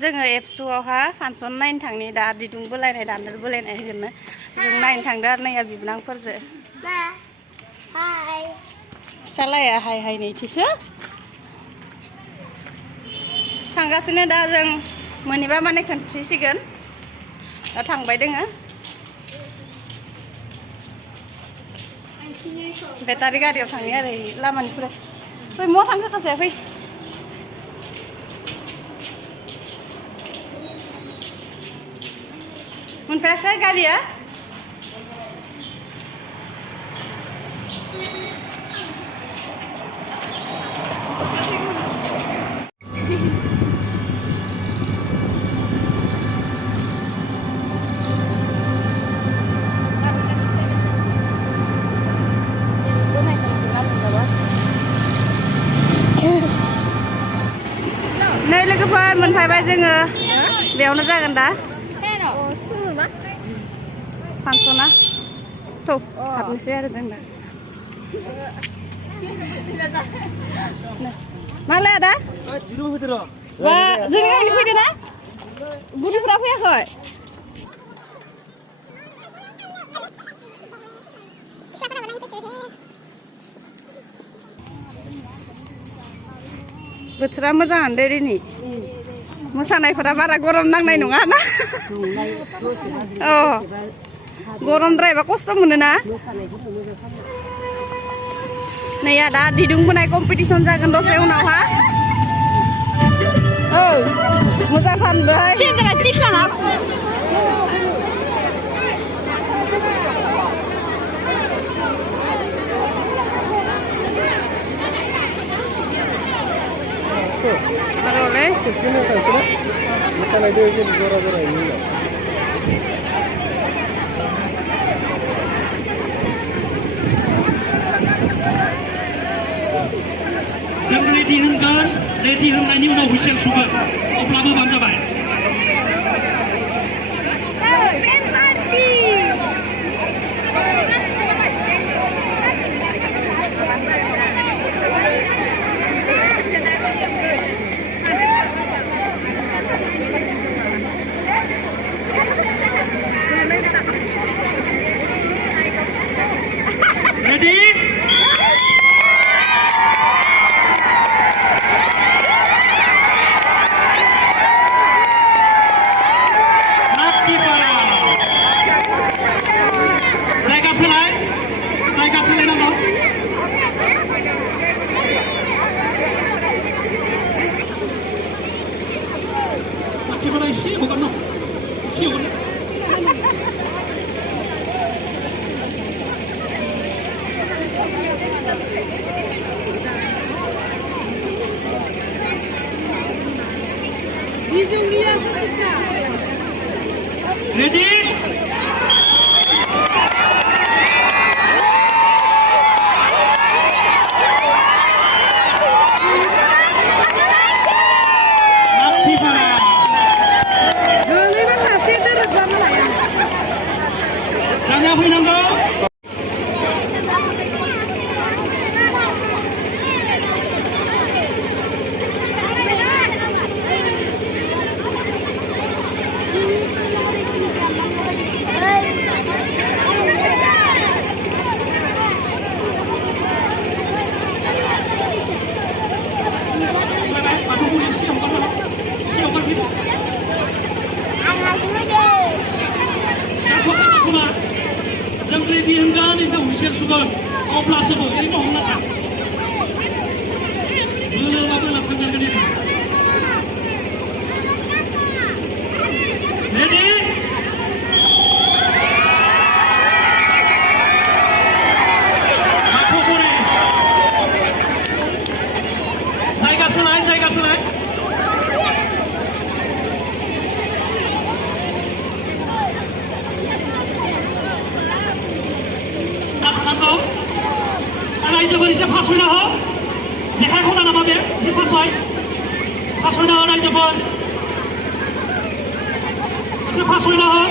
जोङो एबसुआवहा फांसन नायनो थांनि दा दिदुं बोलायनाय दानदोर बोलायनाय होगोननो जों नायनो थांदो आरो नैया बिबोनांफोरजों फिसालाया हाय हाय नैथिसो थांगासिनो दा जों मोनैबा माने खोन्थ्रिसिगोन दा थांबाय दोङो बेटारि गारियाव थांनि आरो लामानिफ्राय फै महा थांखो खासेया फै मोनफायाखै गारिया नै लोगोफोर मोनफायबाय जोङो बेयावनो जागोन दा फांसना थौ हाबनोसै आरो जों दा मालाय आदा बा जोंनि गामिनि फैदो ना बुरिफोरा फैयाखै बोथोरा मोजाङानो दे दिनै मोसानायफोरा बारा गरम नांनाय नङा ना अ गरमद्रायबा खस्थ' मोनोना नै आदा दिदुं बोनाय कम्पिटिसन जागोन दसे उनावहा औ मोजां फानबाय Boleh. Sini kan sudah. Misalnya dia ini jora-jora ini. Jangan ready henggan, ready henggan ini udah hujan sugar. Oplamu bangsa baik. Ready? रायजोफोर एसे फासयना हो जेखाय खना नामा बे एसे फासयना हो रायजोफोर एसे फासयना हो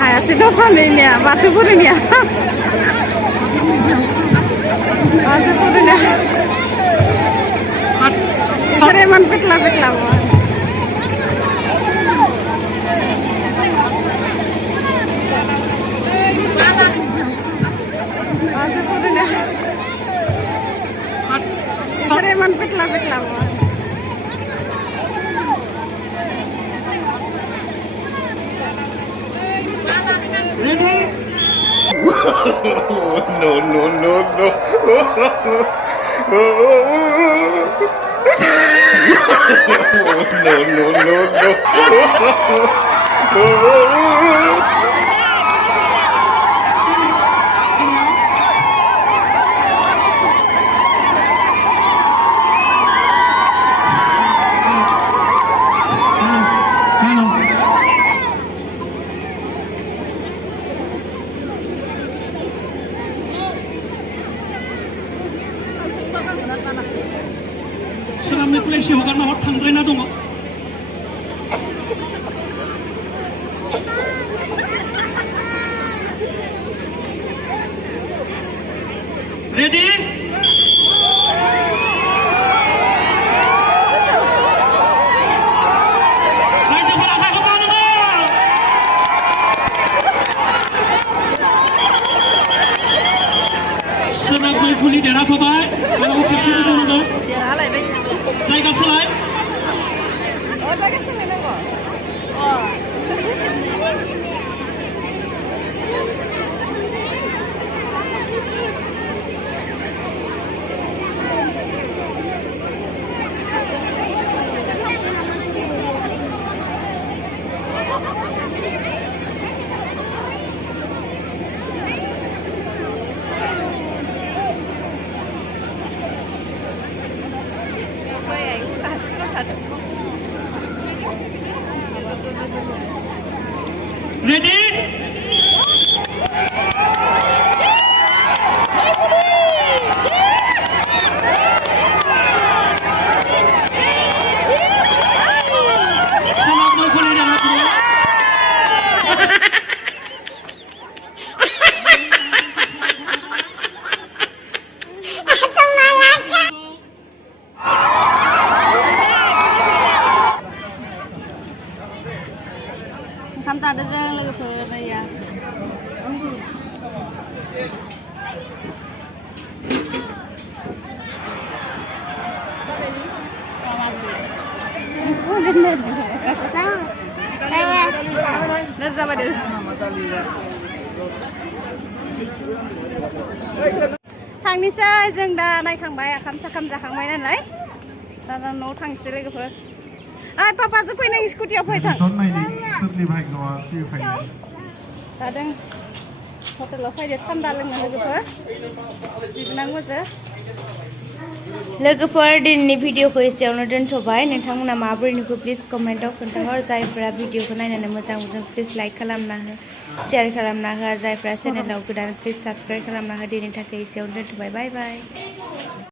Hayasinnya batu purnya, batu purnya, sereman petla. Batu purnya, sereman petla. No, no, no, no. No, no, no, no. 사람의 플래시 허가나 헛탄드레나 동어 레디 라이트 바라사 허가는 거 सोनाब मैफुलि देरहाथ'बाय आरो खेबसेबो दङ जायगा सोलाय Ready? Sono muy feliz de verlo. Kamsahamnida logoफोर ya. थांनिसै जों दा नायखांबाय खाम जाखांबाय नालाय दा न'आव थांसै लोगोफोर ओइ पापाजों फै नों स्कुटियाव फै थां दादों हटेलाव फैदो थान्दा लोंनो लोगोफोर बिनांगौसो लोगोफोर दिनैनि भिडिअखौ एसेयावनो दोनथ'बाय नोंथांमोना माबोरै नुखो प्लिज कमेन्टआव खोन्थाहर जायफोरा भिडिअखौ नायनानै मोजां मोनदों प्लिज लाइक खालामना हो शेयार खालामना हो जायफोरा चेनेलाव गोदान प्लिज साबस्क्राइब खालामना हो दिनैनि थाखाय एसेयावनो दोनथ'बाय बाय बाय